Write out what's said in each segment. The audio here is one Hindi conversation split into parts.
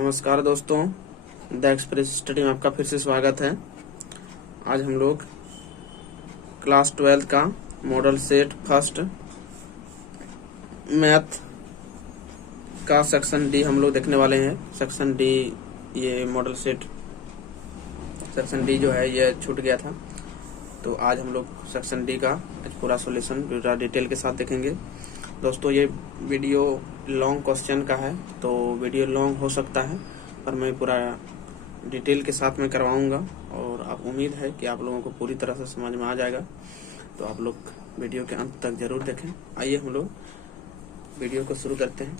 नमस्कार दोस्तों, द एक्सप्रेस स्टडी में आपका फिर से स्वागत है। आज हम लोग क्लास 12 का मॉडल सेट फर्स्ट मैथ का सेक्शन डी हम लोग देखने वाले हैं। सेक्शन डी, ये मॉडल सेट सेक्शन डी जो है ये छूट गया था, तो आज हम लोग सेक्शन डी का पूरा सॉल्यूशन पूरा डिटेल के साथ देखेंगे। दोस्तों, ये वीडियो लॉन्ग क्वेश्चन का है, तो वीडियो लॉन्ग हो सकता है, पर मैं पूरा डिटेल के साथ में करवाऊंगा और आप उम्मीद है कि आप लोगों को पूरी तरह से समझ में आ जाएगा। तो आप लोग वीडियो के अंत तक जरूर देखें। आइए हम लोग वीडियो को शुरू करते हैं।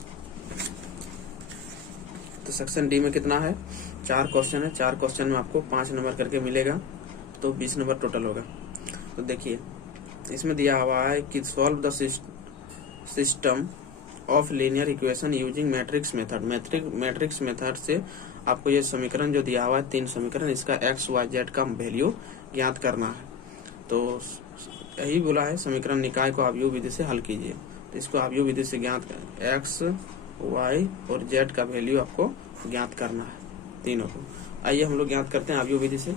तो सेक्शन डी में कितना है? 4 क्वेश्चन है। 4 क्वेश्चन में आपको 5 नंबर करके मिलेगा, तो 20 नंबर टोटल होगा। तो देखिए, इसमें दिया हुआ है कि solve the system of linear equation using matrix method. Matrix method से आपको ये समीकरण जो दिया हुआ है, 3 समीकरण, इसका एक्स वाई जेड का वैल्यू ज्ञात करना है। तो यही बोला है, समीकरण निकाय को आव्यूह विधि से हल कीजिए। तो इसको आव्यूह विधि से ज्ञात एक्स वाई और जेड का वैल्यू आपको ज्ञात करना है, तीनों को। आइए हम लोग ज्ञात करते हैं आव्यूह विधि से।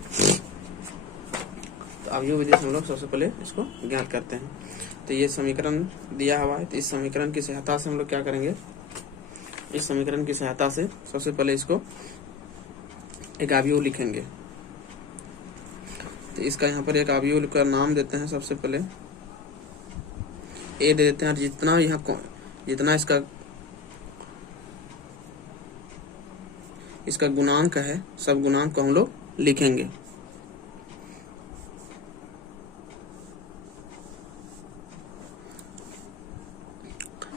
तो आव्यूह विधि से हम लोग सबसे पहले इसको ज्ञात करते हैं। तो ये समीकरण दिया हुआ है, तो इस समीकरण की सहायता से हम लोग क्या करेंगे? इस समीकरण की सहायता से सबसे पहले इसको एक आव्यूह लिखेंगे। तो इसका यहाँ पर एक आव्यूह का नाम देते हैं। सबसे पहले ए दे देते हैं, और जितना इसका गुणांक है, सब गुणांक को हम लोग लिखेंगे।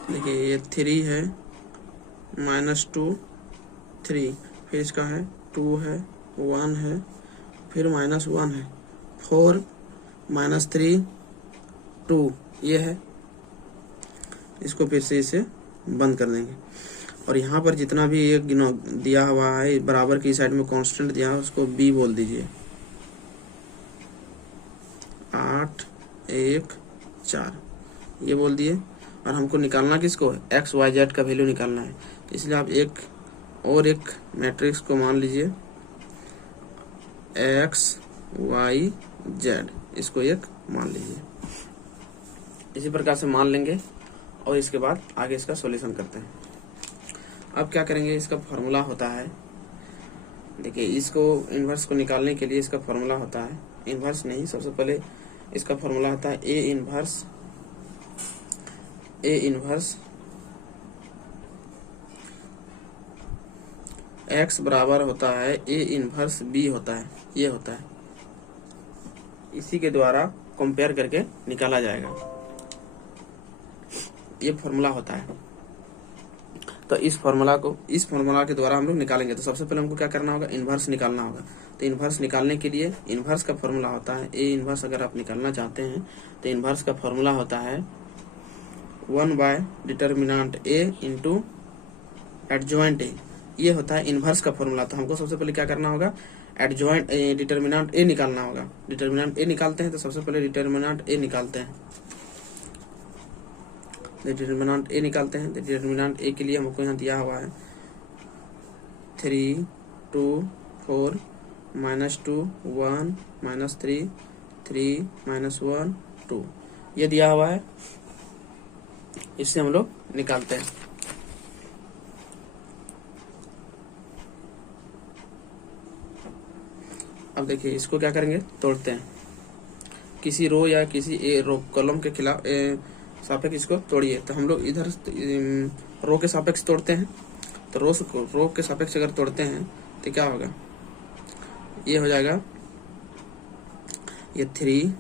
देखिए, ये 3 है, -2 3, फिर इसका है 2 है, 1 है, फिर -1 है, 4 -3 2, ये है। इसको फिर से इसे बंद कर देंगे। और यहाँ पर जितना भी एक दिया हुआ है, बराबर की साइड में कांस्टेंट दिया है, उसको बी बोल दीजिए। 8 1 4 ये बोल दिए। और हमको निकालना किसको है? एक्स वाई जेड का वैल्यू निकालना है। इसलिए आप एक मैट्रिक्स को मान लीजिए, एक्स वाई जेड, इसको एक मान लीजिए। इसी प्रकार से मान लेंगे और इसके बाद आगे इसका सॉल्यूशन करते हैं। अब क्या करेंगे? इसका फॉर्मूला होता है, देखिए, इसको इनवर्स को निकालने के लिए इसका फॉर्मूला होता है, इनवर्स नहीं, सबसे पहले इसका फॉर्मूला होता है ए इनवर्स एक्स बराबर होता है ए इनवर्स बी होता है, ये होता है। इसी के द्वारा कंपेयर करके निकाला जाएगा, ये फॉर्मूला होता है। तो इस फॉर्मूला के द्वारा हम लोग निकालेंगे। तो सबसे पहले हमको क्या करना होगा? इनवर्स निकालना होगा। तो इनवर्स निकालने के लिए इनवर्स का फॉर्मूला होता है ए इनवर्स। अगर आप निकालना चाहते हैं तो इनवर्स का फॉर्मूला होता है 1 determinant A into adjoint A, ये होता है इनवर्स का फॉर्मूला। तो हमको सबसे पहले क्या करना होगा? एडजॉइंट डिटर्मिनेंट ए निकालना होगा। डिटर्मिनेंट ए निकालते हैं, तो सबसे पहले डिटर्मिनेंट ए निकालते हैं। डिटर्मिनेंट ए निकालते हैं। डिटर्मिनेंट ए के लिए हमको यहाँ दिया हुआ है 3 2 4 -2 1 -3 3 -1 2, ये दिया हुआ है। इससे हम लोग निकालते हैं। अब देखिए, इसको क्या करेंगे? तोड़ते हैं। किसी रो या किसी रो कॉलम के खिलाफ सापेक्ष इसको तोड़िए। तो हम लोग इधर रो के सापेक्ष तोड़ते हैं। तो रो के सापेक्ष अगर तोड़ते हैं तो क्या होगा? ये हो जाएगा, ये 3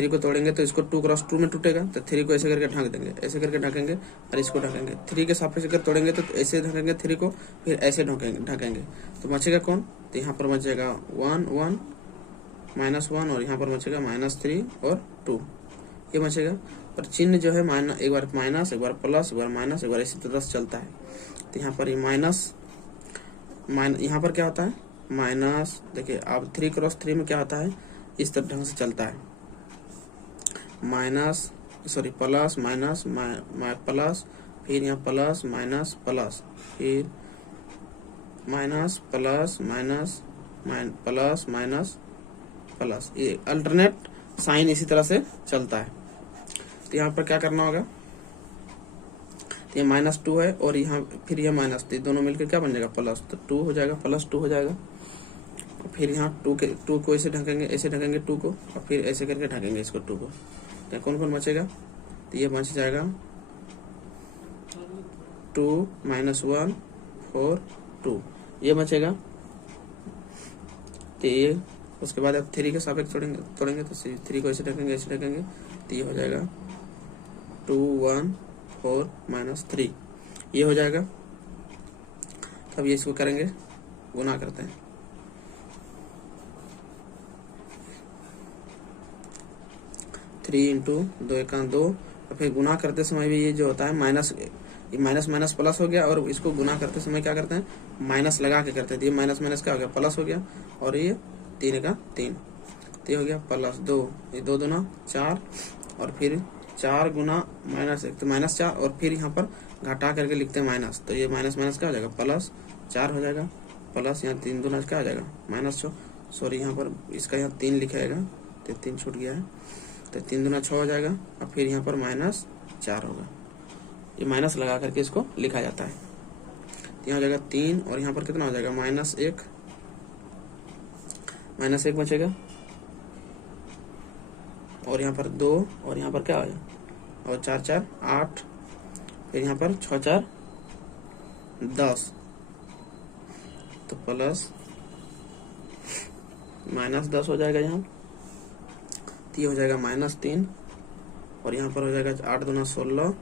को तोड़ेंगे तो इसको 2 × 2 में टूटेगा। तो 3 को ऐसे करके ढक देंगे, ऐसे करके ढकेंगे, और इसको ढकेंगे। 3 के सापेक्ष अगर तोड़ेंगे तो ऐसे ढकेंगे 3 को, फिर ऐसे ढकेंगे। तो बचेगा कौन? तो यहाँ पर बचेगा 1 1 -1, और यहाँ पर बचेगा -3 और 2, ये बचेगा। और चिन्ह जो है एक बार माइनस, एक बार प्लस, एक बार माइनस, एक बार इसी तरह से चलता है। तो यहाँ पर ये माइनस, यहाँ पर क्या होता है? माइनस। देखिए, अब 3 × 3 में क्या होता है? इस तरह ढंग से चलता है, प्लस माइनस प्लस, फिर यहाँ प्लस माइनस प्लस, फिर minus plus minus plus minus plus, ये अल्टरनेट साइन इसी तरह से चलता है। तो यहाँ पर क्या करना होगा, तो ये -2 है और यहाँ फिर ये माइनस, तो दोनों मिलकर क्या बन जाएगा प्लस, तो 2 हो जाएगा, +2 हो जाएगा। और फिर यहाँ 2 को ऐसे ढकेंगे 2 को, और फिर ऐसे करके ढकेंगे इसको 2 को। तो कौन कौन बचेगा, तो ये बच जाएगा 2 - 1 4 2, ये बचेगा। तो ये उसके बाद अब 3 के सापेक्ष तोड़ेंगे तो 3 को ऐसे ढकेंगे तो ये हो जाएगा 2 1 4 -3, ये हो जाएगा। तब ये इसको करेंगे, गुना करते हैं। थ्री इंटू 2 × 2, और फिर गुना करते समय भी ये जो होता है माइनस, माइनस प्लस हो गया, और इसको गुना करते समय क्या करते हैं, माइनस लगा के करते हैं। ये माइनस क्या हो गया, प्लस हो गया, और ये 3 का 3, तो ये हो गया +2, ये 2 दूना 4, और फिर 4 गुना -1 तो -4, और फिर यहाँ पर घटा करके लिखते हैं माइनस, तो ये माइनस क्या हो जाएगा, +4 हो जाएगा, प्लस यहाँ 3 दूना क्या हो जाएगा -6, सॉरी यहाँ पर इसका यहाँ 3 लिखाएगा तो 3 छूट गया है, तो 3 दूना 6 हो जाएगा, और फिर यहाँ पर -4 होगा। ये माइनस लगा करके इसको लिखा जाता है। तो यहाँ हो जाएगा 3, और यहाँ पर कितना हो जाएगा -1 बचेगा, और यहाँ पर 2, और यहाँ पर क्या हो जाएगा, और 4 4 8, फिर यहाँ पर 6 4 10, तो प्लस -10 हो जाएगा यहाँ, तो ये हो जाएगा -3, और यहाँ पर हो जाएगा 8 दूना 16,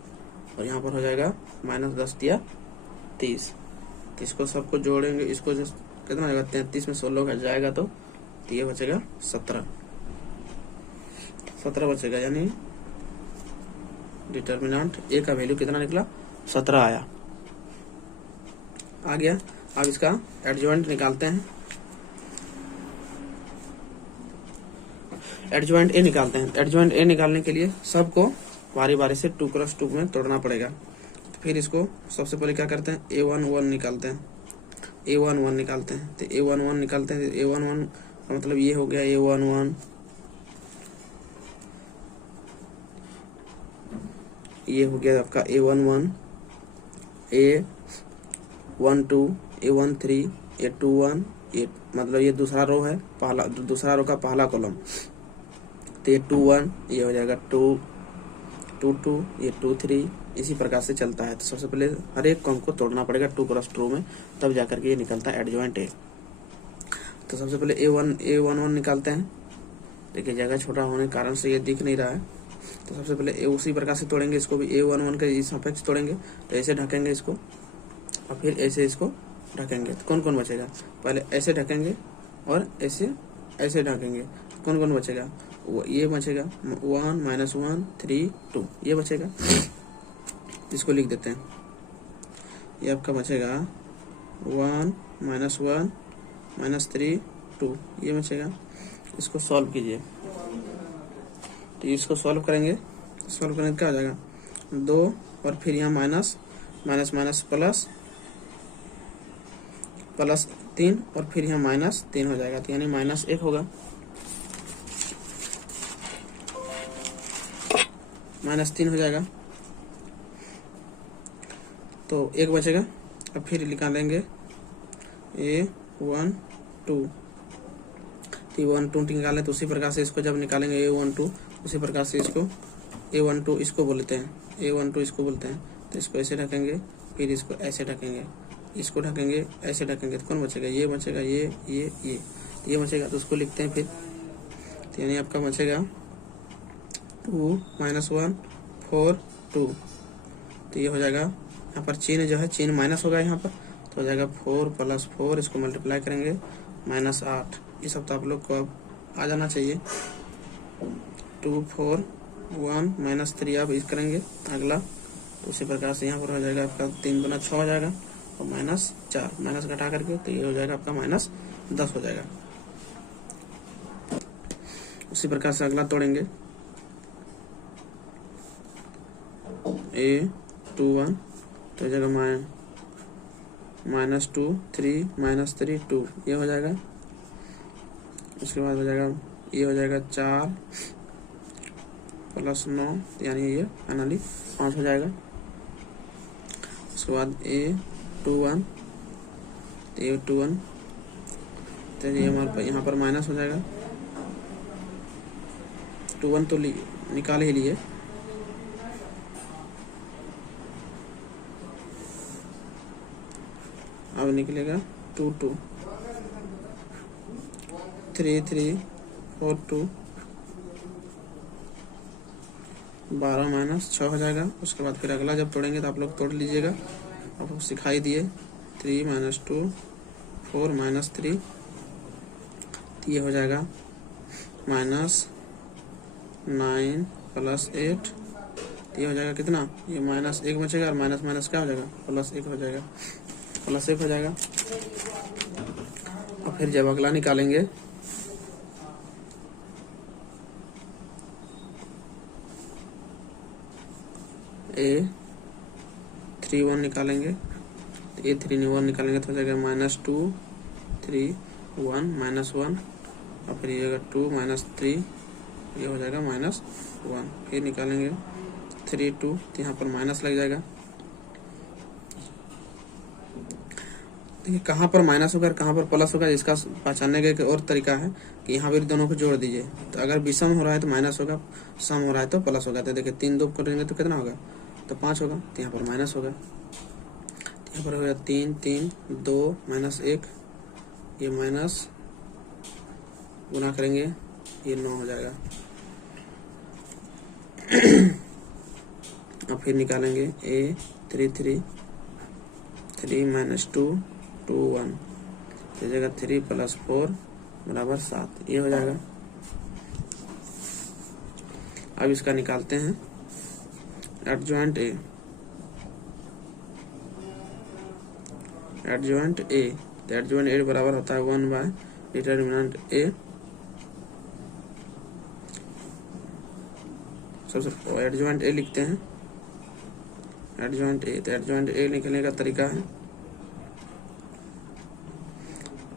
और यहाँ पर हो जाएगा -10 × 30। तो इसको सबको जोड़ेंगे, इसको जो कितना हो जाएगा 33 में 16 का जाएगा, तो ये बचेगा 17 बचेगा, यानी डिटर्मिनेंट ए का वैल्यू कितना निकला, 17 आया। आ गया। अब इसका एडजॉइंट निकालते हैं। एडजॉइंट ए निकालने के लिए सबको बारी बारी से 2 × 2 में तोड़ना पड़ेगा। तो फिर इसको सबसे पहले क्या करते हैं, A11 निकालते हैं, A11 निकालते हैं। तो A11 निकालते हैं, तो A11 का मतलब ये हो गया A11, ये हो गया आपका A11, A12, A13, A21, ये मतलब ये दूसरा रो है, दूसरा रो का पहला कॉलम। तो ये 21, ये हो जाएगा 22, ये 23, इसी प्रकार से चलता है। तो सबसे पहले हर एक कॉलम को तोड़ना पड़ेगा 2 × 2 में, तब जाकर के ये निकलता है एडजॉइंट ए। तो सबसे पहले A11 निकालते हैं। देखिए जगह छोटा होने के कारण से ये दिख नहीं रहा है, तो सबसे पहले उसी प्रकार से तोड़ेंगे, इसको भी A11 के इस सापेक्ष तोड़ेंगे। तो ऐसे ढकेंगे इसको, और फिर ऐसे इसको ढकेंगे। तो कौन कौन बचेगा, पहले ऐसे ढकेंगे और ऐसे ढकेंगे, तो कौन कौन बचेगा, ये बचेगा 1 -1 3 2, ये बचेगा। इसको लिख देते हैं, ये आपका बचेगा 1 -1 -3 2, ये बचेगा। इसको सॉल्व कीजिए। तो इसको सॉल्व करेंगे तो क्या हो जाएगा, 2, और फिर यहाँ माइनस प्लस 3, और फिर यहाँ -3 हो जाएगा, तो यानी -1 होगा, -3 हो जाएगा। तो 1 बचेगा। अब फिर निकालेंगे A12, तो 1 2 निकालें, तो उसी प्रकार से इसको जब निकालेंगे A12, उसी प्रकार से इसको A12 इसको बोलते हैं, A12 इसको बोलते हैं। तो इसको ऐसे ढकेंगे, फिर इसको ऐसे ढकेंगे, इसको ढकेंगे, ऐसे ढकेंगे, तो कौन बचेगा, ये बचेगा, ये तो ये बचेगा। तो उसको लिखते हैं फिर, तो यानी आपका बचेगा 2 -1 4 2, तो ये हो जाएगा। यहाँ पर चिन्ह जो है चिन्ह माइनस होगा यहाँ पर, तो हो जाएगा 4 + 4, इसको मल्टीप्लाई करेंगे -8। ये सब तो आप लोग को आ जाना चाहिए। 2 4 1 -3 अब इस करेंगे अगला, तो उसी प्रकार से यहाँ पर हो जाएगा आपका 3 × 6 हो जाएगा, और -4 माइनस घटा करके, तो ये हो जाएगा आपका -10 हो जाएगा। उसी प्रकार से अगला तोड़ेंगे, A21, तो जगह -2 3 -3 2, ये हो जाएगा। उसके बाद हो जाएगा, ये हो जाएगा 4 + 9, यानी ये फाइनली 5 हो जाएगा। उसके बाद A21, A21, तो ये हमारे यहाँ पर माइनस हो जाएगा। 21 तो निकाल ही लिए, अब निकलेगा 2 2 3 3 4 2, 12 - 6 हो जाएगा। उसके बाद फिर अगला जब तोड़ेंगे तो आप लोग तोड़ लीजिएगा, आपको सिखाई दिए। 3 - 2 4 - 3, ये हो जाएगा -9 + 8, ये हो जाएगा कितना, ये -1 बचेगा और माइनस माइनस क्या हो जाएगा, +1 हो जाएगा, +1 हो जाएगा। और फिर जब अगला निकालेंगे A31 निकालेंगे, तो A31 निकालेंगे तो हो जाएगा -2 3 1 -1, और फिर ये 2 - 3, ये हो जाएगा -1। फिर निकालेंगे 3 2, तो यहाँ पर माइनस लग जाएगा। देखिए कहाँ पर माइनस होगा और कहाँ पर प्लस होगा, इसका पहचानने का एक और तरीका है कि यहाँ पर दोनों को जोड़ दीजिए। तो अगर विषम हो रहा है तो माइनस होगा, सम हो रहा है तो प्लस होगा। तो देखिए 3 2 करेंगे तो कितना होगा, तो 5 होगा, तो यहाँ पर माइनस होगा। यहाँ पर होगा 3 3 2 -1, ये माइनस गुना करेंगे, ये 9 हो जाएगा। अब फिर निकालेंगे A33 3 - 2 2 1, तो जगह 3 + 4 = 7, ये हो जाएगा। अब इसका निकालते हैं एडजॉइंट A। एडजॉइंट A, तो एडजॉइंट A बराबर होता है 1/डिटरमिनेंट A। सबसे एडजॉइंट A लिखते हैं, एडजॉइंट A। तो एडजॉइंट A निकलने का तरीका है,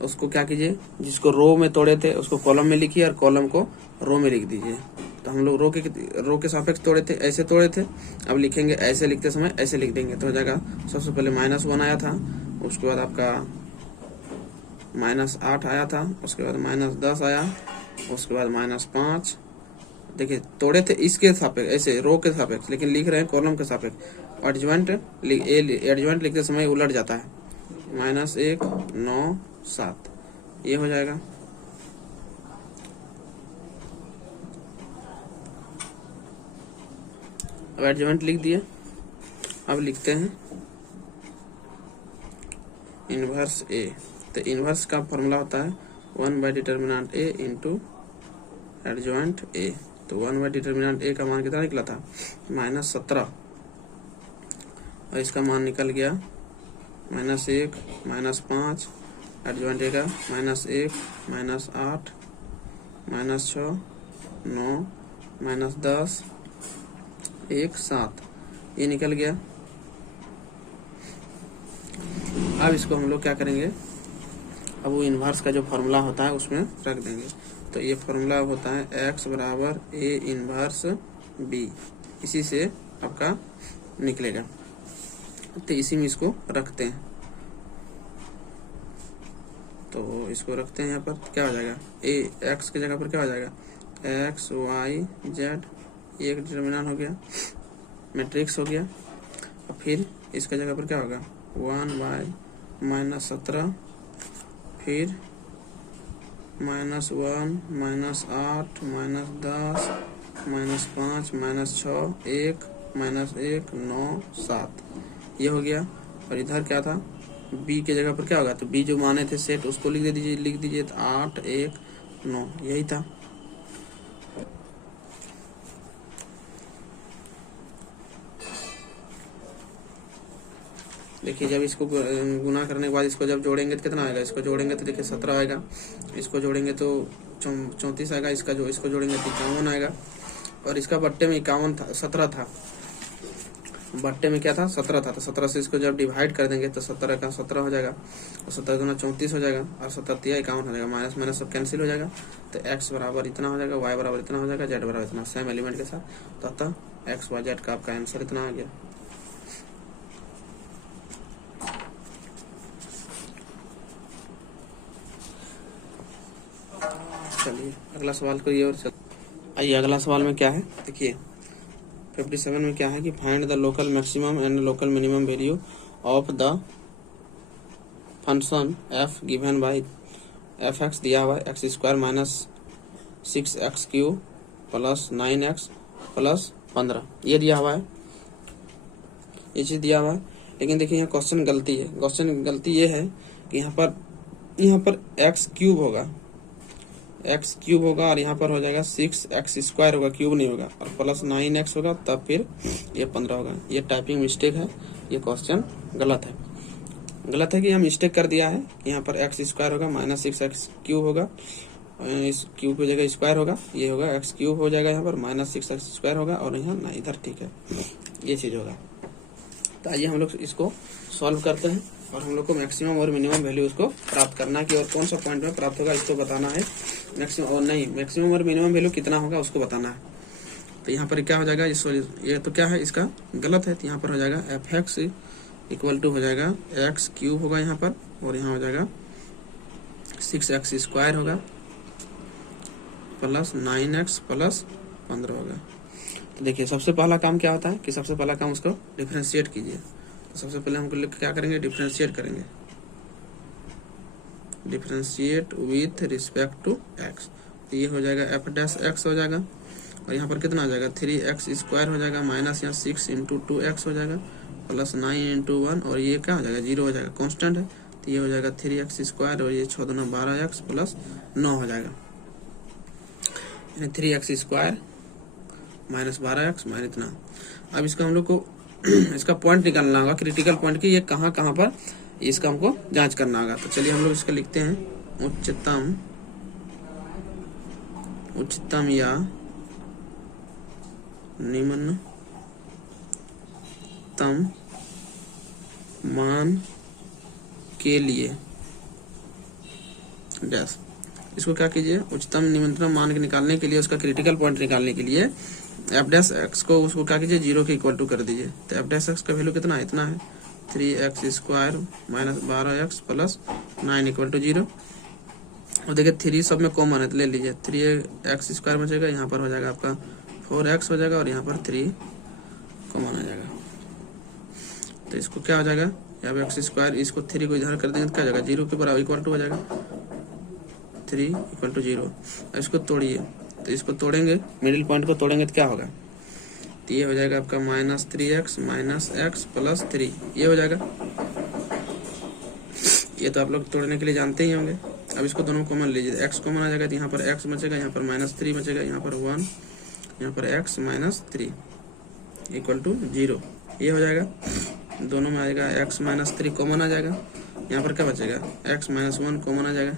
उसको क्या कीजिए, जिसको रो में तोड़े थे उसको कॉलम में लिखिए और कॉलम को रो में लिख दीजिए। तो हम लोग रो के सापेक्ष तोड़े थे, ऐसे तोड़े थे। अब लिखेंगे ऐसे, लिखते समय ऐसे लिख देंगे तो हो जाएगा। सबसे पहले -1 आया था, उसके बाद आपका -8 आया था, उसके बाद -10 आया, उसके बाद -5। देखिए तोड़े थे इसके सापेक्ष, ऐसे रो के सापेक्ष, लेकिन लिख रहे हैं कॉलम के सापेक्ष। एडजॉइंट लिखते समय उलट जाता है, -1 9 7, ये हो जाएगा। अब एडजॉइंट लिख दिए। अब लिखते हैं इनवर्स A। तो इनवर्स का फॉर्मूला होता है 1/डिटरमिनेंट A इंटू एडजॉइंट A। तो 1/डिटरमिनेंट A का मान कितना निकला था, -17, और इसका मान निकल गया -1 -5, एडजॉइंट A का -1 -8 -6 9 -10 1 7, ये निकल गया। अब इसको हम लोग क्या करेंगे, अब वो इनवर्स का जो फॉर्मूला होता है उसमें रख देंगे। तो ये फॉर्मूला होता है x = A इनवर्स B, इसी से आपका निकलेगा। तो इसी में इसको रखते हैं, तो इसको रखते हैं यहाँ पर, क्या हो जाएगा, x की जगह पर क्या हो जाएगा, x y z, ये एक डिटरमिनेंट हो गया, मैट्रिक्स हो गया। और फिर इसका जगह पर क्या होगा, 1/-17, फिर -1 -8 -10 -5 -6 1 -1 9 7, ये हो गया। और इधर क्या था, b के जगह पर क्या होगा, तो b जो माने थे सेट उसको लिख दीजिए, तो 8 1 9, यही था। देखिए जब इसको गुना करने के बाद इसको जब जोड़ेंगे तो कितना आएगा, इसको जोड़ेंगे तो देखिए 17 आएगा, इसको जोड़ेंगे तो 34 आएगा, इसको जोड़ेंगे तो 51 आएगा, और इसका बट्टे में 51 था, 17 था। बट्टे में क्या था 17 था, तो 17 से इसको जब डिवाइड कर देंगे तो 17 का 17 हो जाएगा, और 17 दूना 34 हो जाएगा, और 17 51 हो जाएगा, माइनस माइनस सब कैंसिल हो जाएगा, तो x बराबर इतना हो जाएगा, y बराबर इतना हो जाएगा, z बराबर इतना, सेम एलिमेंट के साथ। तो अतः x y z का आपका आंसर इतना आ गया। चलिए अगला सवाल करिए और आइए अगला सवाल में क्या है देखिए 57 में क्या है कि find the local maximum and local minimum value of the function f given by fx दिया हुआ है x square minus 6x³ plus 9x plus 15, ये दिया हुआ है, ये चीज दिया हुआ है। लेकिन देखिए यहाँ क्वेश्चन गलती है, क्वेश्चन गलती ये है कि यहाँ पर x³ होगा, x³ होगा, और यहाँ पर हो जाएगा 6x² होगा, क्यूब नहीं होगा, और प्लस 9x होगा, तब फिर ये 15 होगा। ये टाइपिंग मिस्टेक है, ये क्वेश्चन गलत है। गलत है कि हम मिस्टेक कर दिया है, यहाँ पर x² होगा माइनस 6x³ होगा, इस क्यूब की जगह स्क्वायर होगा, ये होगा x³ हो जाएगा यहाँ पर माइनस 6x² होगा, और यहाँ ना इधर ठीक है, ये चीज होगा। तो आइए हम लोग इसको सॉल्व करते हैं, और हम लोग को मैक्सिमम और मिनिमम वैल्यू उसको प्राप्त करना है कि और कौन सा पॉइंट में प्राप्त होगा इसको बताना है। मैक्सिमम और मिनिमम वैल्यू कितना होगा उसको बताना है। तो यहाँ पर क्या हो जाएगा, ये तो क्या है इसका गलत है, तो यहाँ पर हो जाएगा fx इक्वल टू हो जाएगा x³ होगा यहाँ पर, और यहाँ हो जाएगा 6x² होगा प्लस 9x प्लस 15 होगा। तो देखिए सबसे पहला काम क्या होता है कि सबसे पहला काम उसको डिफरेंशिएट कीजिए। तो सबसे पहले हमको क्या करेंगे, डिफरेंशिएट करेंगे, differentiate with respect to x। तो ये हो जाएगा f' हो जाएगा, और यहाँ पर कितना हो जाएगा 3x² हो जाएगा, माइनस यहाँ 6 × 2x हो जाएगा, प्लस 9 × 1, और ये क्या हो जाएगा 0 हो जाएगा, कांस्टेंट है, तो ये हो जाएगा 3x², और ये 6 दूना 12x प्लस 9 हो जाएगा, 3x² माइनस 12x माइनस इतना। अब इसका हम लोग को इसका पॉइंट निकालना होगा, क्रिटिकल पॉइंट की ये कहाँ पर इसका हमको जांच करना होगा। तो चलिए हम लोग इसका लिखते हैं, उच्चतम या निम्नतम मान के लिए डैश। इसको क्या कीजिए, उच्चतम निम्नतम मान के निकालने के लिए, उसका क्रिटिकल पॉइंट निकालने के लिए f' को उसको क्या कीजिए 0 के इक्वल टू कर दीजिए। तो f' का वैल्यू कितना है, इतना है 3x² minus 12x plus 9 equal to 0। और देखिए 3 सब में कॉमन है, तो ले लीजिए 3x² बचेगा, यहाँ पर हो जाएगा आपका 4x हो जाएगा, और यहाँ पर 3 कॉमन आ जाएगा। तो इसको क्या हो जाएगा, यहाँ पे x², इसको 3 को इधर कर देंगे तो क्या हो जाएगा 0 के बराबर इक्वल टू हो जाएगा 3 इक्वल टू 0। इसको तोड़िए, तो इसको तोड़ेंगे, मिडिल पॉइंट को तोड़ेंगे तो क्या होगा, तो ये हो जाएगा आपका minus 3x minus x plus 3, ये हो जाएगा। ये तो आप लोग तोड़ने के लिए जानते ही होंगे। अब इसको दोनों कॉमन लीजिए, x कॉमन आ जाएगा, तो यहाँ पर x बचेगा, यहाँ पर माइनस 3 बचेगा, यहाँ पर 1, यहाँ पर x माइनस 3 इक्वल टू 0, ये हो जाएगा। दोनों में आएगा x माइनस 3 कॉमन आ जाएगा, यहाँ पर क्या बचेगा x माइनस 1 कॉमन आ जाएगा।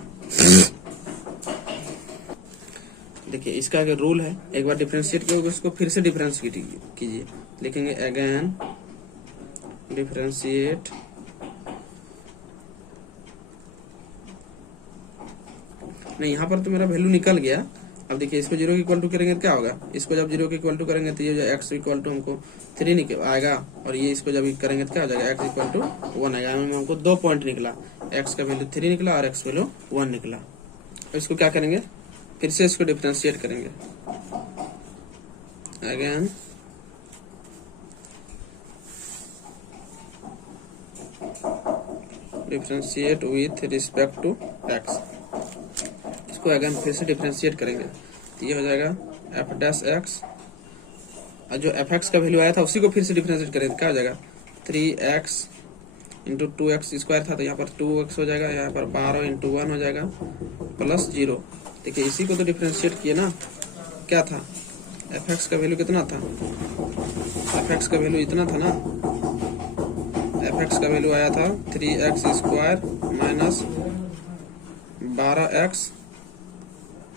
देखिए इसका अगर रूल है, एक बार डिफरेंशिएट किया उसको फिर से डिफरेंशिएट कीजिए, लिखेंगे अगेन डिफरेंशिएट नहीं, यहाँ पर तो मेरा वैल्यू निकल गया। अब देखिए इसको 0 के इक्वल टू करेंगे तो क्या होगा, इसको जब 0 के इक्वल टू करेंगे तो ये जो x इक्वल टू हमको 3 निकल आएगा, और ये इसको जब करेंगे तो क्या हो जाएगा x इक्वल टू 1 आएगा। हमको 2 पॉइंट निकला, x का वैल्यू 3 निकला और x वैल्यू 1 निकला। अब इसको क्या करेंगे, फिर से इसको डिफरेंशिएट करेंगे, again differentiate with respect to x। इसको अगेन फिर से डिफरेंशिएट करेंगे, तो ये हो जाएगा f'(x), और जो fx का वैल्यू आया था उसी को फिर से डिफरेंशिएट करेंगे, क्या हो जाएगा 3x इंटू 2x² था, तो यहाँ पर 2x हो जाएगा, यहाँ पर 12 इंटू 1 हो जाएगा प्लस 0। देखिए इसी को तो डिफरेंशिएट किए ना, क्या था fx का वैल्यू कितना था, fx का वैल्यू इतना था ना, fx का वैल्यू आया था 3x² माइनस 12x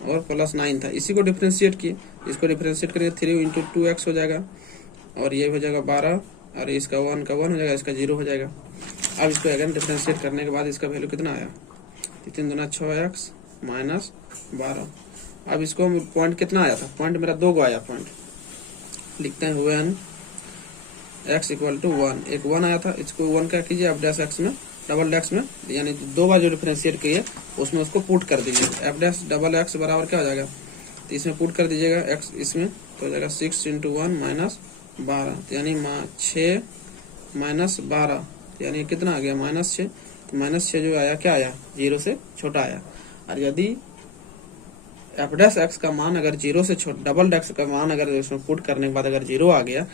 और प्लस 9 था। इसी को डिफरेंशिएट किए, इसको डिफरेंशिएट करेंगे 3 इंटू 2x हो जाएगा, और ये हो जाएगा 12 और इसका 1 का 1 हो जाएगा, इसका 0 हो जाएगा। अब इसको अगेन डिफरेंशिएट करने के बाद इसका वैल्यू कितना आया, 3 दूना 6x माइनस 12। अब इसको पॉइंट कितना आया था, पॉइंट मेरा 2 आया पॉइंट, लिखते हैं व्हेन x इक्वल टू 1, एक 1 आया था, इसको 1 क्या कीजिए एफ डैश एक्स में डबल डैश में, यानी 2 बार जो डिफरेंशिएट किए उसमें उसको पुट कर दीजिए। एफ डैश डबल एक्स बराबर क्या हो जाएगा, तो इसमें पुट कर दीजिएगा x इसमें, तो हो जाएगा 6 × 1 माइनस 12, तो यानी 6 माइनस 12, तो यानी कितना आ गया -6। तो -6 जो आया क्या आया, 0 से छोटा आया। और यदि एफ डैश एक्स का मान अगर 0 से छोटा, डबल डैश का मान अगर उसमें पुट करने के बाद अगर 0 आ गया,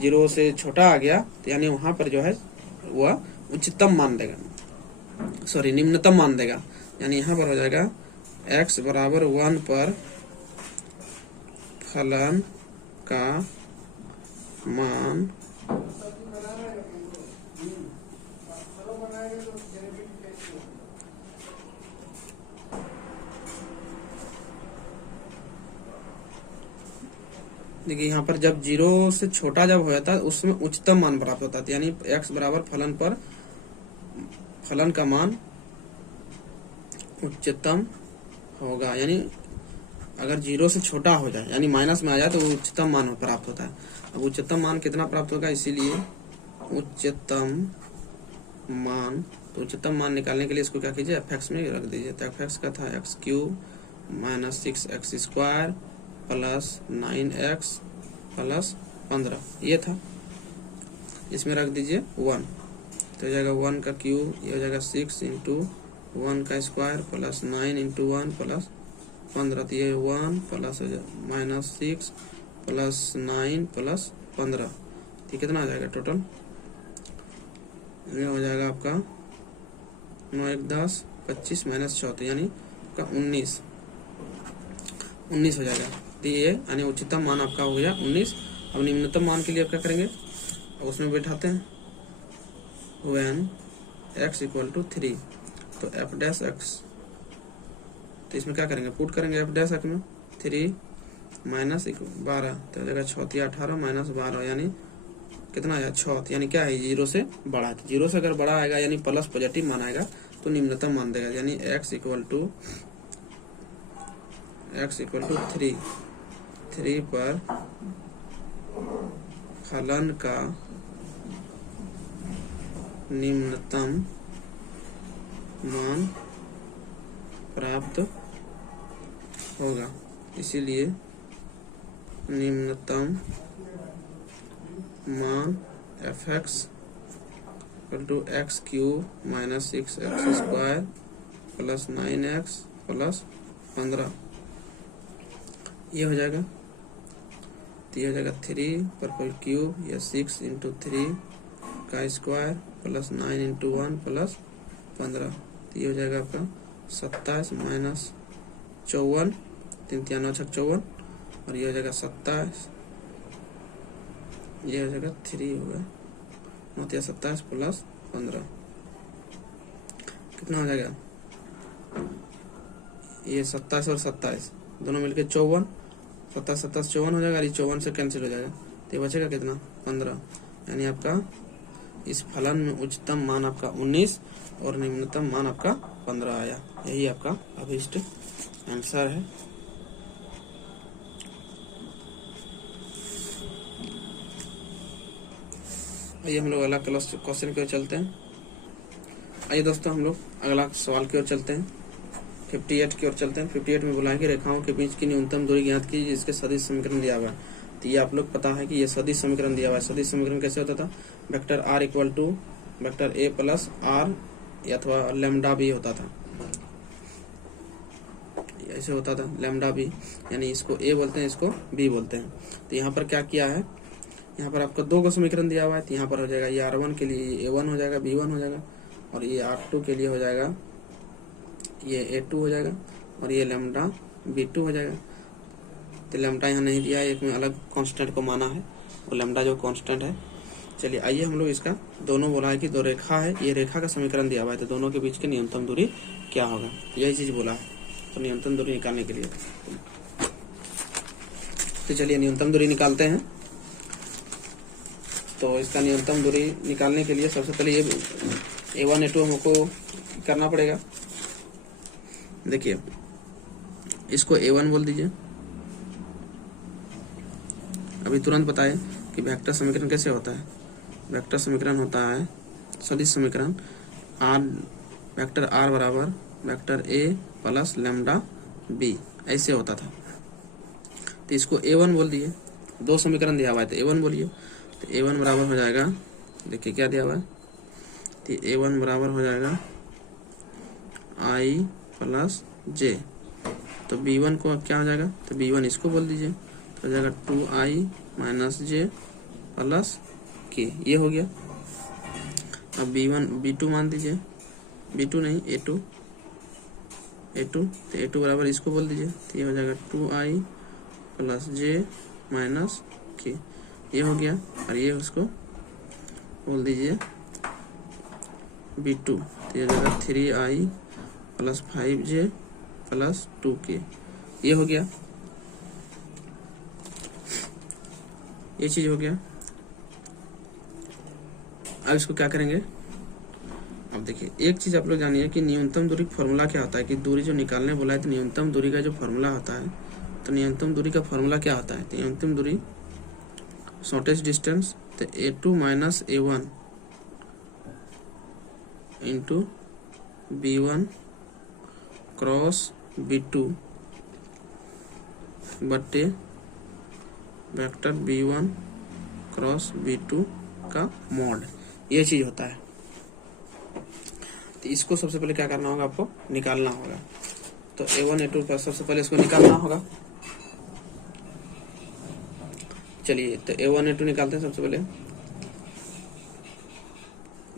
0 से छोटा आ गया, तो यानी वहां पर जो है वह उच्चतम मान देगा, सॉरी निम्नतम मान देगा। यानी यहाँ पर हो जाएगा x बराबर 1 पर फलन का मान देखिए यहाँ पर जब 0 से छोटा जब हो जाता है उसमें उच्चतम मान प्राप्त होता है, यानी x बराबर फलन पर फलन का मान उच्चतम होगा। यानी अगर 0 से छोटा हो जाए यानी माइनस में आ जाए तो वो उच्चतम मान प्राप्त होता है। अब उच्चतम मान कितना प्राप्त होगा, इसीलिए उच्चतम मान, तो उच्चतम मान निकालने के लिए इसको क्या कीजिए एफ एक्स में रख दीजिए। तो एफ एक्स का था x³ minus 6x² plus 9x plus 15, ये था, इसमें रख दीजिए 1, तो हो जाएगा 1 का क्यूब, ये हो जाएगा 6 × 1 का स्क्वायर प्लस 9 × 1 प्लस 15, तो ये 1 प्लस -6 प्लस 9 प्लस 15, तो कितना आ जाएगा टोटल, ये हो जाएगा आपका 9 1 10 25 माइनस 6, यानी आपका 19 हो जाएगा। तो ये यानी उच्चतम मान आपका हो गया 19। अब निम्नतम मान के लिए आप क्या करेंगे, अब उसमें बैठाते हैं व्हेन x इक्वल टू 3, तो एफ डैश एक्स, तो इसमें क्या करेंगे पुट करेंगे एफ डैश एक्स में 3 माइनस 12, तो हो जाएगा 6 × 18 माइनस 12, यानी कितना आया 6, यानी क्या है 0 से बड़ा है। 0 से अगर बड़ा आएगा यानी प्लस पॉजिटिव मान आएगा तो निम्नतम मान देगा, यानी x इक्वल टू 3 पर फलन का निम्नतम मान प्राप्त होगा, इसीलिए निम्नतम मान f x equal to x³ minus 6x² plus 9x plus 15, ये हो जाएगा, तो ये हो जाएगा 3 पर क्यूब या 6 × 3 का स्क्वायर प्लस 9 × 1 प्लस 15, तो ये हो जाएगा आपका 27 माइनस 54, 3 × 9 = 54, और ये हो जाएगा 27, ये हो जाएगा 3 होगा 9 × 27 प्लस 15, कितना हो जाएगा, ये 27 और 27 दोनों मिलके 54, 27 27 54 हो जाएगा, 54 से कैंसिल हो जाएगा, तो ये बचेगा कितना 15, यानी आपका इस फलन में उच्चतम मान आपका 19 और निम्नतम मान आपका 15 आया। यही आपका अभीष्ट आंसर है। आइए हम लोग अगला क्वेश्चन की ओर चलते हैं। आइए दोस्तों हम लोग अगला सवाल की ओर चलते हैं, 58 की ओर चलते हैं। 58 में बोला है कि रेखाओं के बीच की न्यूनतम दूरी ज्ञात कीजिए जिसके सदिश समीकरण दिया हुआ है। तो ये आप लोग पता है कि ये सदिश समीकरण दिया हुआ है। सदिश समीकरण कैसे होता था, vector r equal to vector a plus r अथवा लैम्डा भी होता था, ऐसे होता था लैम्डा भी, यानी इसको a बोलते हैं इसको b बोलते हैं। तो यहाँ पर क्या किया है, यहाँ पर आपको 2 समीकरण दिया हुआ है, तो यहाँ पर हो जाएगा ये r1 के लिए a1 हो जाएगा, b1 हो जाएगा, और ये r2 के लिए हो जाएगा ये a2 हो जाएगा, और ये लैम्डा b2 हो जाएगा। तो लैम्डा यहाँ नहीं दिया है, एक में अलग कांस्टेंट को माना है, वो लैम्डा जो कांस्टेंट है। चलिए आइए हम लोग इसका, दोनों बोला है कि 2 रेखा है, ये रेखा का समीकरण दिया हुआ है, तो दोनों के बीच की न्यूनतम दूरी क्या होगा, यही चीज बोला है। तो न्यूनतम दूरी निकालने के लिए तो चलिए न्यूनतम दूरी निकालते हैं। तो इसका न्यूनतम दूरी निकालने के लिए सबसे पहले ये A1 A2 हमको करना पड़ेगा। देखिए इसको A1 बोल दीजिए। अभी तुरंत बताए कि वेक्टर समीकरण कैसे होता है। वेक्टर समीकरण होता है सदिश समीकरण वेक्टर R बराबर vector A plus lambda B, ऐसे होता था। तो इसको A1 बोल दिए। दो समीकरण दिया हुआ है तो A1 बोलिए। तो A1 बराबर हो जाएगा, देखिए क्या दिया हुआ है, तो A1 बराबर हो जाएगा I प्लस J। तो B1 को क्या हो जाएगा, तो B1 इसको बोल दीजिए, तो हो जाएगा 2I minus J plus K, ये हो गया। अब B2 मान दीजिए, B2 नहीं A2, तो A2 बराबर इसको बोल दीजिए, तो ये हो जाएगा 2I plus J minus K, ये हो गया। और ये उसको बोल दीजिए B2, तो ये हो जाएगा 3I plus 5J plus 2K, ये हो गया। ये चीज हो गया। अब इसको क्या करेंगे, अब देखिए एक चीज आप लोग जानिए कि न्यूनतम दूरी फॉर्मूला क्या होता है, कि दूरी जो निकालने बोला है तो न्यूनतम दूरी का जो फॉर्मूला होता है, तो न्यूनतम दूरी का फॉर्मूला क्या होता है, तो न्यूनतम दूरी शॉर्टेस्ट डिस्टेंस, तो A2 minus A1 into B1 cross B2 बट्टे वेक्टर B1 क्रॉस B2 का मॉड, ये चीज होता है। तो इसको सबसे पहले क्या करना होगा, आपको निकालना होगा। तो A1 A2 का सबसे पहले इसको निकालना होगा। चलिए तो A1 A2 निकालते हैं सबसे पहले।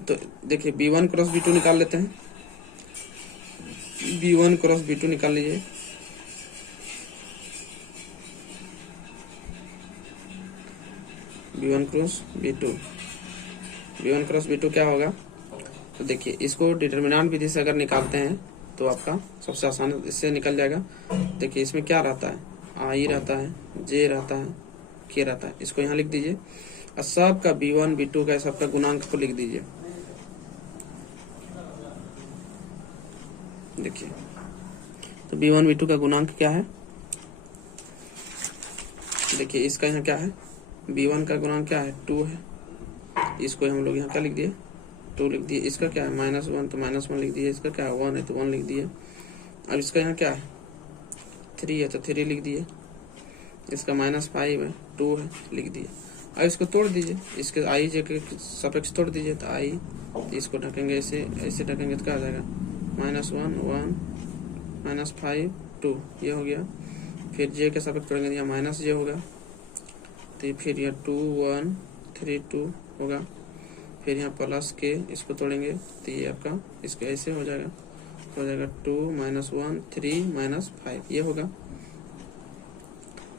तो देखिए B1 क्रॉस B2 निकाल लेते हैं। B1 क्रॉस B2 निकाल लीजिए। B1 क्रॉस B2 क्या होगा, तो देखिए इसको डिटर्मिनेंट विधि से अगर निकालते हैं तो आपका सबसे आसान इससे निकल जाएगा। देखिए इसमें क्या रहता है, I रहता है, J रहता है, K रहता है, इसको यहाँ लिख दीजिए। और सबका B1 B2 का सबका गुणांक को लिख दीजिए। देखिए तो B1 B2 का गुणांक क्या है, देखिए इसका यहाँ क्या है, B1 का गुणांक क्या है, 2 है, इसको हम लोग यहाँ क्या लिख दिए, 2 लिख दिए। इसका क्या है -1, तो -1 लिख दिए। इसका क्या है 1 है तो 1 लिख दिए। अब इसका यहाँ क्या है 3 है तो 3 लिख दिए। इसका -5 है, 2 है, लिख दिए। अब इसको तोड़ दीजिए, इसके I J के सापेक्ष तोड़ दीजिए। तो I, इसको ढकेंगे ऐसे ढकेंगे तो क्या आ जाएगा, -1 1 -5 2, ये हो गया। फिर J के सापेक्ष तोड़ेंगे, यहाँ -J होगा, तो फिर यह 2 1 3 2 होगा। फिर यहाँ प्लस के इसको तोड़ेंगे तो ये आपका इसका ऐसे हो जाएगा, तो हो जाएगा 2 -1 3 -5, ये होगा।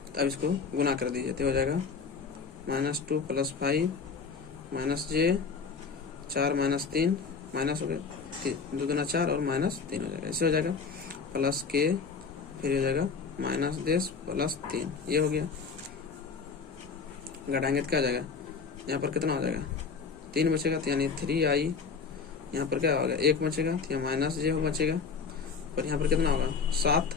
तो अब इसको गुना कर दीजिए, तो हो जाएगा -2 प्लस 5 -J 4 -3 माइनस हो गया 2 दूना 4 और -3 हो जाएगा, ऐसे हो जाएगा। प्लस के फिर हो जाएगा -10 प्लस 3, ये हो गया। घटाएंगे तो क्या हो जाएगा, यहाँ पर कितना हो जाएगा 3 बचेगा, तो यानी 3I, यहाँ पर क्या होगा 1 बचेगा, तो यहाँ -J बचेगा, पर यहाँ पर कितना होगा 7,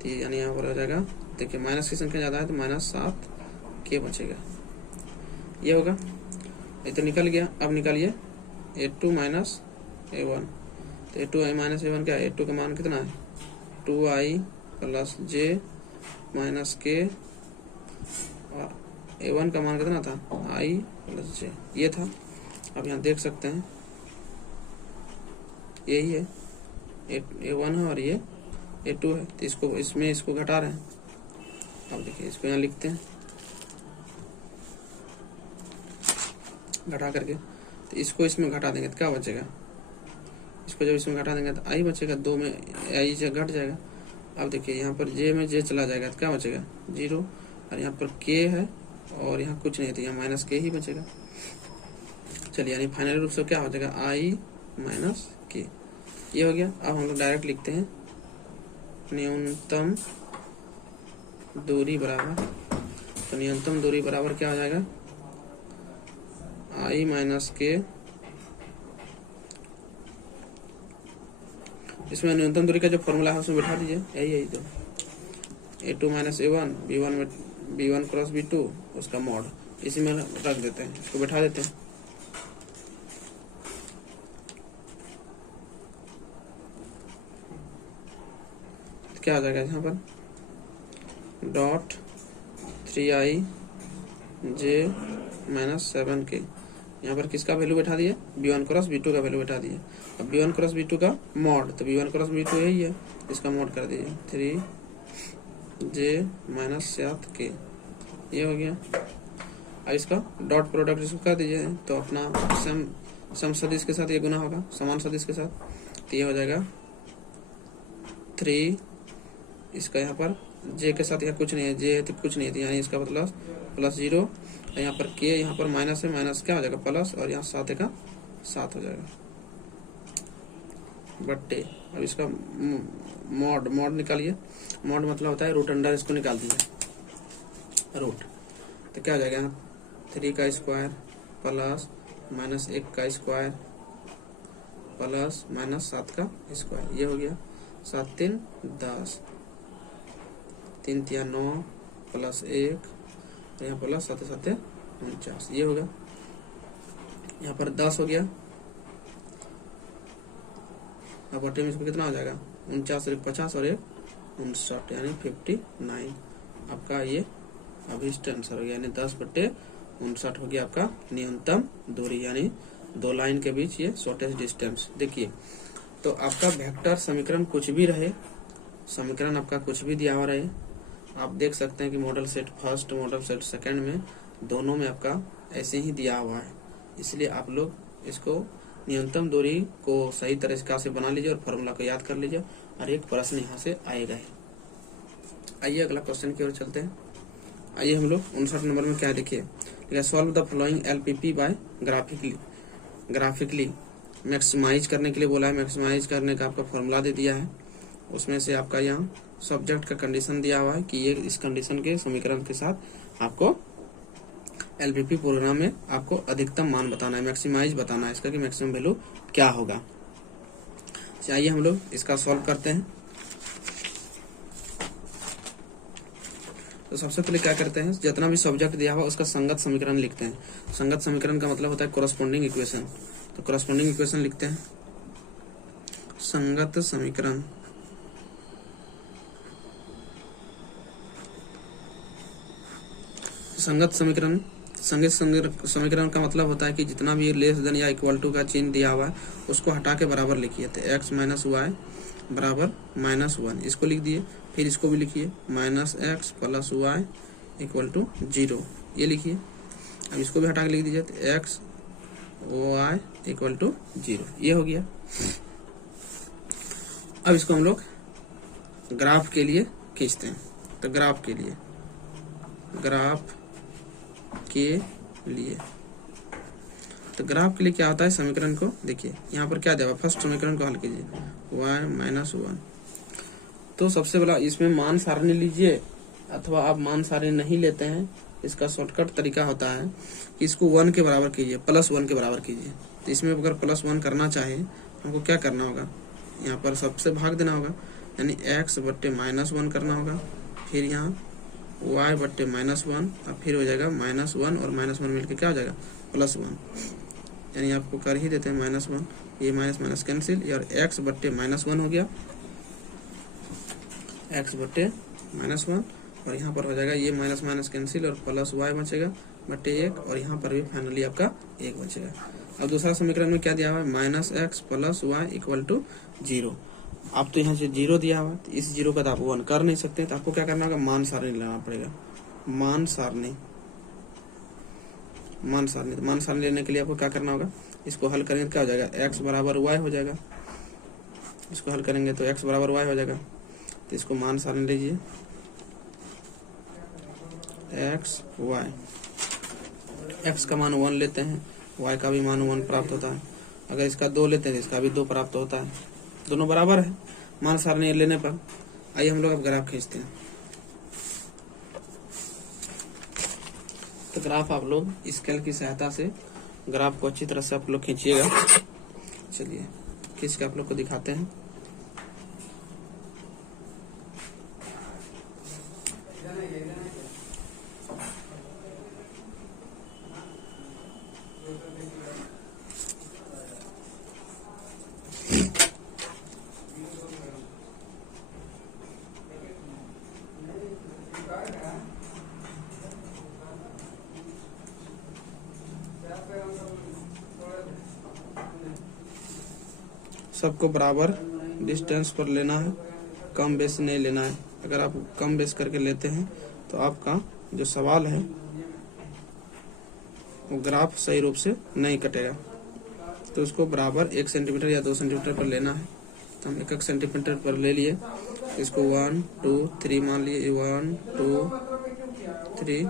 तो यानी यहाँ पर हो जाएगा, देखिए माइनस की संख्या ज़्यादा है तो -7K बचेगा, ये होगा। ये तो निकल गया। अब निकालिए A2 माइनस A1, तो A2 माइनस A1 क्या है, A2 का मान कितना है 2I plus J minus K, और A1 का मान कितना था I प्लस J, ये था। अब यहाँ देख सकते हैं यही है, A1 है और ये A2 है, तो इसको इसमें इसको घटा रहे हैं। अब देखिए इसको यहाँ लिखते हैं घटा करके, तो इसको इसमें घटा देंगे तो क्या बचेगा, इसको जब इसमें घटा देंगे तो I बचेगा, 2 में I से घट जाएगा। अब देखिए यहाँ पर J में J चला जाएगा तो क्या बचेगा 0, और यहाँ पर K है और यहाँ कुछ नहीं, तो यहाँ -K ही बचेगा। चलिए यानी फाइनल रूप से क्या हो जाएगा I -K, ये हो गया। अब हम लोग डायरेक्ट लिखते हैं न्यूनतम दूरी बराबर, तो न्यूनतम दूरी बराबर क्या हो जाएगा आई माइनस के, इसमें न्यूनतम दूरी का जो फॉर्मूला है उसमें बैठा दीजिए, यही तो a2 माइनस a1 b1 में b1 क्रॉस b2 उसका मॉड इसी में रख देते हैं, इसको बैठा देते हैं। तो क्या आ जाएगा यहाँ पर dot 3i j minus 7k, यहाँ पर किसका वैल्यू बैठा दिए, b1 क्रॉस b2 का वैल्यू बैठा दिए। अब b1 क्रॉस b2 का मॉड, तो b1 क्रॉस b2 यही है, इसका मॉड कर दीजिए 3j माइनस 7k, ये हो गया। अब इसका डॉट प्रोडक्ट इसको कर दीजिए, तो अपना सम सदिश के साथ ये गुना होगा, समान सदिश के साथ, तो ये हो जाएगा 3, इसका यहाँ पर j के साथ यहाँ कुछ नहीं है, j है तो कुछ नहीं है, यानी इसका मतलब प्लस 0, यहाँ पर k, यहाँ पर माइनस है, माइनस क्या हो जाएगा प्लस, और यहाँ 7 का 7 हो जाएगा बट्टे। अब इसका मॉड निकालिए, मॉड मतलब होता है रूट अंडर, इसको निकाल दीजिए रूट, तो क्या हो जाएगा यहाँ 3 का स्क्वायर प्लस माइनस 1 का स्क्वायर प्लस माइनस 7 का स्क्वायर, ये हो गया 7 3 10, 3 3 9 प्लस 1, यहाँ प्लस 7 7 49, ये होगा। यहाँ पर 10 हो गया, अब बटे में इसको कितना हो जाएगा 49 और 50 और 1 59, यानी 59 आपका ये अभिष्ट आंसर हो गया, यानी 10/59 हो गया आपका न्यूनतम दूरी, यानी दो लाइन के बीच ये शॉर्टेस्ट डिस्टेंस। देखिए, तो आपका वेक्टर समीकरण कुछ भी रहे, समीकरण आपका कुछ भी दिया हुआ रहे, आप देख सकते हैं कि model set first, model set second में दोनों में आपका ऐसे ही दिया हुआ है, इसलिए आप लोग इसको न्यूनतम दूरी को सही तरीका से बना लीजिए और फॉर्मूला को याद कर लीजिए, और एक प्रश्न यहाँ से आएगा ही। आइए अगला क्वेश्चन की ओर चलते हैं। आइए हम लोग 59 नंबर में क्या देखिए, solve the following LPP by graphically maximise करने के लिए बोला है, मैक्सिमाइज करने का आपका फॉर्मूला दे दिया है, उसमें से आपका यहाँ सब्जेक्ट का कंडीशन दिया हुआ है कि ये इस कंडीशन के समीकरण के साथ आपको एलपीपी प्रोग्राम में आपको अधिकतम मान बताना है, मैक्सिमाइज बताना है इसका कि मैक्सिमम वैल्यू क्या होगा। आइए हम लोग इसका सॉल्व करते हैं। तो सबसे पहले क्या करते हैं, जितना भी सब्जेक्ट दिया हुआ उसका संगत समीकरण लिखते हैं। संगत समीकरण का मतलब होता है कोरस्पोंडिंग इक्वेशन, तो कोरस्पोंडिंग इक्वेशन लिखते हैं। संगत समीकरण, संगत समीकरण का मतलब होता है कि जितना भी लेस देन या इक्वल टू का चिन्ह दिया हुआ है उसको हटा के बराबर लिखिए, तो x माइनस वाई बराबर -1, इसको लिख दिए। फिर इसको भी लिखिए -x plus y equal to 0, ये लिखिए। अब इसको भी हटा के लिख दीजिए, तो x वाई इक्वल टू 0, ये हो गया। अब इसको हम लोग ग्राफ के लिए खींचते हैं, तो ग्राफ के लिए तो ग्राफ के लिए क्या होता है, समीकरण को देखिए, यहाँ पर क्या दिया, फर्स्ट समीकरण को हल कीजिए y-1। तो सबसे पहला इसमें मान सारणी लीजिए, अथवा आप मान सारणी नहीं लेते हैं, इसका शॉर्टकट तरीका होता है कि इसको 1 के बराबर कीजिए, +1 के बराबर कीजिए। तो इसमें अगर +1 करना चाहे हमको क्या करना होगा, यहाँ पर सबसे भाग देना होगा, यानी x/-1 करना होगा, फिर यहाँ y/-1, और फिर हो जाएगा -1 और -1 मिलकर क्या हो जाएगा +1, यानी आपको कर ही देते हैं -1, ये माइनस माइनस कैंसिल, और x/-1 हो गया, x/-1, और यहाँ पर हो जाएगा ये माइनस माइनस कैंसिल और प्लस y बचेगा /1, और यहाँ पर भी फाइनली आपका 1 बचेगा। अब दूसरा समीकरण में क्या दिया हुआ है, -x + y इक्वल टू 0। अब तो यहाँ से 0 दिया हुआ है, तो इस 0 का तो आप 1 कर नहीं सकते, तो आपको क्या करना होगा, मान सारणी लेना पड़ेगा। मान सारणी लेने के लिए आपको क्या करना होगा, इसको हल करेंगे तो क्या हो जाएगा, x बराबर y हो जाएगा। इसको हल करेंगे तो x बराबर y हो जाएगा, तो इसको मान सारणी लीजिए, x y, x का मान 1 लेते हैं, y का भी मान 1 प्राप्त होता है। अगर इसका 2 लेते हैं तो इसका भी 2 प्राप्त होता है, दोनों बराबर है मान सारणी लेने पर। आइए हम लोग अब ग्राफ खींचते हैं। तो ग्राफ आप लोग स्केल की सहायता से ग्राफ को अच्छी तरह से आप लोग खींचिएगा। चलिए खींच के आप लोग को दिखाते हैं। सबको बराबर डिस्टेंस पर लेना है, कम बेस नहीं लेना है। अगर आप कम बेस करके लेते हैं तो आपका जो सवाल है वो ग्राफ सही रूप से नहीं कटेगा। तो उसको बराबर 1 सेंटीमीटर या 2 सेंटीमीटर पर लेना है। तो हम 1 सेंटीमीटर पर ले लिए, इसको 1 2 3 मान लिए। 1 2 3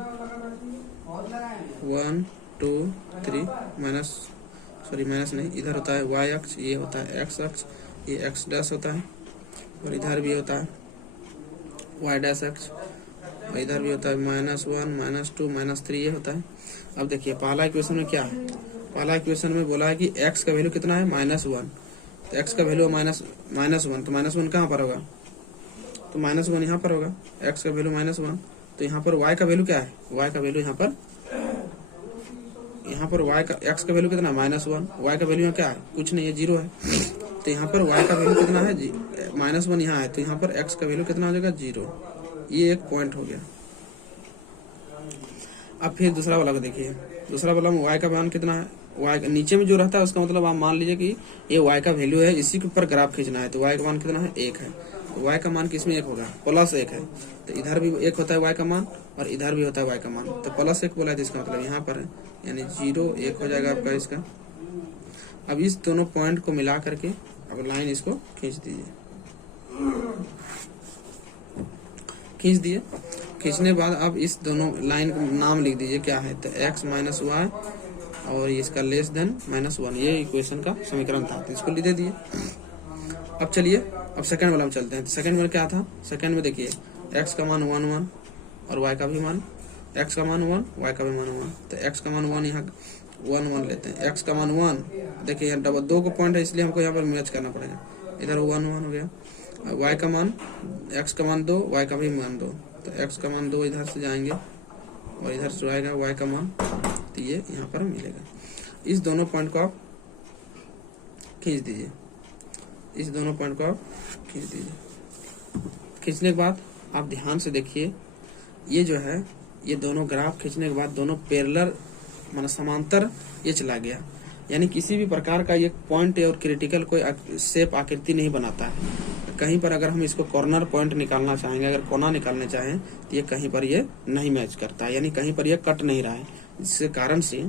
1 2 3 माइनस नहीं, इधर होता है y अक्ष, ये होता है x अक्ष, ये x डैश होता है, और इधर भी होता है y डैश अक्ष, और इधर भी होता है -1 -2 -3 ये होता है। अब देखिए पहला इक्वेशन में क्या है, पहला इक्वेशन में बोला है कि x का वैल्यू कितना है -1, तो x का वैल्यू -1, तो -1 कहाँ पर होगा, तो -1 यहाँ पर होगा। x का वैल्यू -1, तो यहाँ पर y का वैल्यू क्या है, y का वैल्यू यहाँ पर y का x का वैल्यू कितना है -1, y का वैल्यू यहाँ क्या है, कुछ नहीं है, 0 है। तो यहाँ पर y का वैल्यू कितना है, -1 यहाँ है, तो यहाँ पर x का वैल्यू कितना हो जाएगा, 0। ये एक पॉइंट हो गया। अब फिर दूसरा वाला को देखिए, दूसरा वाला में y का मान कितना है, y नीचे में जो रहता है उसका मतलब आप मान लीजिए कि ये y का वैल्यू है, इसी के ऊपर ग्राफ खींचना है। तो y का मान कितना है, 1 है। तो y का मान किसमें 1 होगा, +1 है। तो इधर भी 1 होता है y का मान, और इधर भी होता है y का मान। तो +1 बोला है, तो इसका मतलब यहाँ पर है, यानी 0 1 हो जाएगा आपका इसका। अब इस दोनों पॉइंट को मिला करके अब लाइन इसको खींच दीजिए, खींच दिए। खींचने के बाद अब इस दोनों लाइन का नाम लिख दीजिए, क्या है, तो x - y और इसका लेस देन -1, ये इक्वेशन का समीकरण था, तो इसको दे दिए। अब चलिए अब सेकंड वाला में चलते हैं। तो सेकंड में क्या था, सेकंड में देखिए x का मान 1 1 और y का भी मान, x का मान 1 y का भी मान 1, तो x का मान 1 यहाँ 1 1 लेते हैं। x का मान 1, देखिए यहाँ डबल 2 को पॉइंट है, इसलिए हमको यहाँ पर मैच करना पड़ेगा। इधर 1 1 हो गया। y का मान, x का मान 2, y का भी मान 2, तो x का मान 2 इधर से जाएंगे और इधर से आएगा y का मान, तो ये यहाँ पर मिलेगा। इस दोनों पॉइंट को आप खींच दीजिए, इस दोनों पॉइंट को आप खींच दीजिए। खींचने के बाद आप ध्यान से देखिए, ये जो है ये दोनों ग्राफ खींचने के बाद दोनों पैरेलल माने समांतर ये चला गया, यानी किसी भी प्रकार का ये पॉइंट और क्रिटिकल कोई शेप आकृति नहीं बनाता है। कहीं पर अगर हम इसको कॉर्नर पॉइंट निकालना चाहेंगे, अगर कोना निकालने चाहें, तो ये कहीं पर ये नहीं मैच करता है, यानी कहीं पर ये कट नहीं रहा है। जिसके कारण से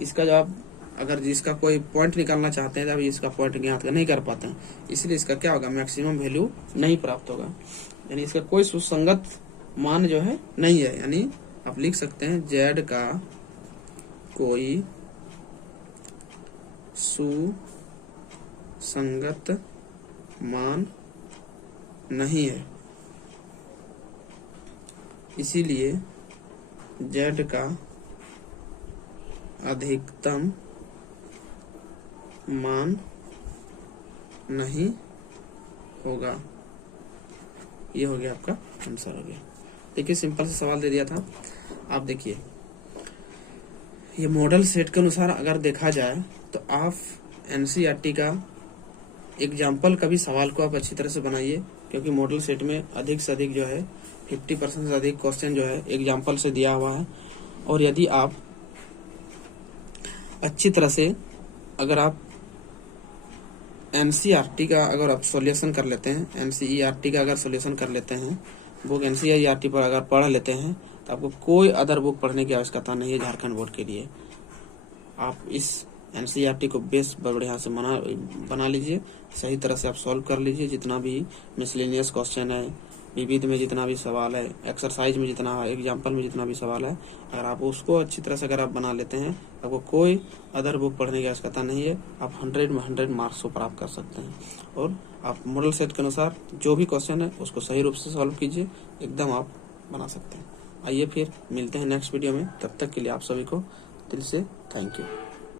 इसका जब अगर जिसका कोई पॉइंट निकालना चाहते हैं, तब इसका पॉइंट ज्ञात नहीं कर पाते हैं, इसलिए इसका क्या होगा, मैक्सिमम वैल्यू नहीं प्राप्त होगा, यानी इसका कोई सुसंगत मान जो है नहीं है। यानी आप लिख सकते हैं z का कोई सुसंगत मान नहीं है, इसीलिए z का अधिकतम मान नहीं होगा। ये हो गया आपका आंसर हो गया। देखिए सिंपल सा सवाल दे दिया था। आप देखिए ये मॉडल सेट के अनुसार अगर देखा जाए तो आप एनसीईआरटी का एग्जाम्पल का भी सवाल को आप अच्छी तरह से बनाइए, क्योंकि मॉडल सेट में अधिक से अधिक जो है 50% से अधिक क्वेश्चन जो है एग्जाम्पल से दिया हुआ है। और यदि आप अच्छी तरह से अगर आप एनसीईआरटी का अगर आप सॉल्यूशन कर लेते हैं, एनसीईआरटी का अगर सॉल्यूशन कर लेते हैं, बुक एनसीईआरटी पर अगर पढ़ लेते हैं, तो आपको कोई अदर बुक पढ़ने की आवश्यकता नहीं है झारखंड बोर्ड के लिए। आप इस एनसीईआरटी को बेस बढ़िया से बना लीजिए, सही तरह से आप सॉल्व कर लीजिए। जितना भी मिसलेनियस क्वेश्चन है, विविध में जितना भी सवाल है, एक्सरसाइज में जितना है, एग्जाम्पल में जितना भी सवाल है, अगर आप उसको अच्छी तरह से अगर आप बना लेते हैं, आपको कोई अदर बुक पढ़ने की आवश्यकता नहीं है। आप 100 में 100 मार्क्स को प्राप्त कर सकते हैं। और आप मॉडल सेट के अनुसार जो भी क्वेश्चन है उसको सही रूप से सॉल्व कीजिए, एकदम आप बना सकते हैं। आइए फिर मिलते हैं नेक्स्ट वीडियो में, तब तक के लिए आप सभी को दिल से थैंक यू।